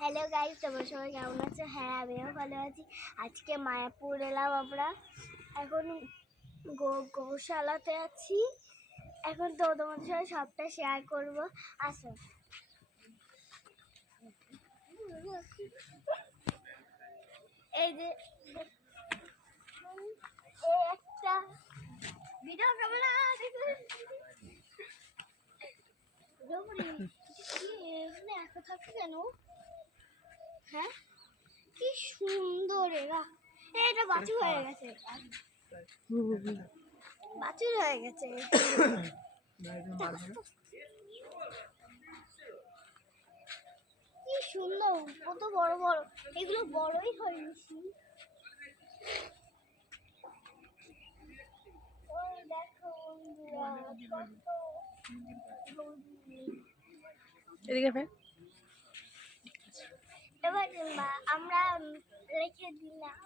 Hello guys তোমার সবাই কেমন আছো? হ্যাঁ আমিও ভালো আছি। আজকে মায়াপুর এলাম আমরা। এখন গৌশালাতে আছি। এখন তো তোমাদের সাথে সবটা শেয়ার করব। আসো। এই যে একটা কেন? হ্যাঁ? কি সুন্দর এরা। এটা বাছুর হয়ে গেছে। বাছুর হয়ে গেছে। কি সুন্দর কত বড় বড়। এগুলো বড়ই হয়নি এদিকে ফের। রেখে দিলাম